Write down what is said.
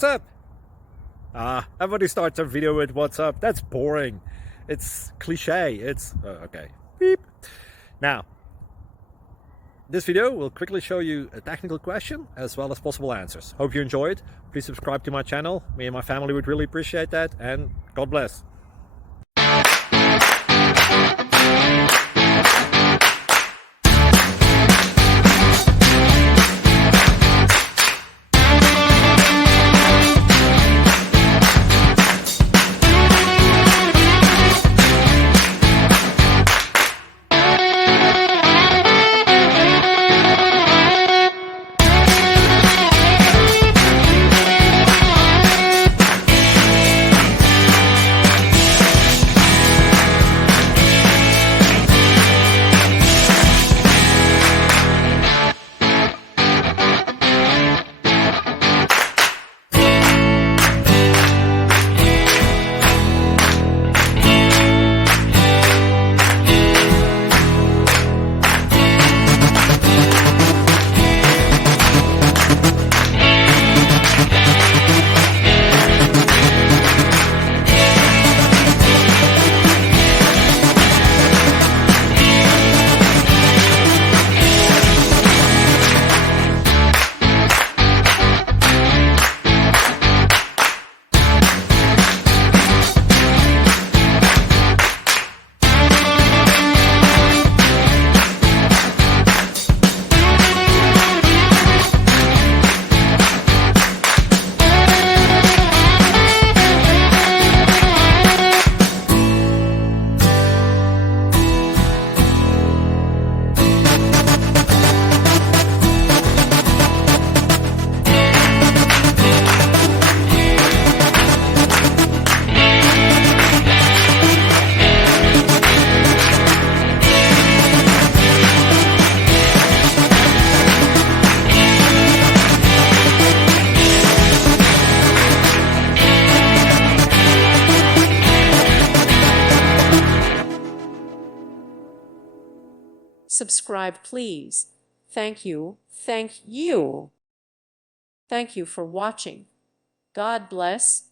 What's up? Everybody starts their video with what's up. That's boring. It's cliche. It's okay. Beep. Now, this video will quickly show you a technical question as well as possible answers. Hope you enjoyed. Please subscribe to my channel. Me and my family would really appreciate that, and God bless. Subscribe, please. Thank you. Thank you. Thank you for watching. God bless.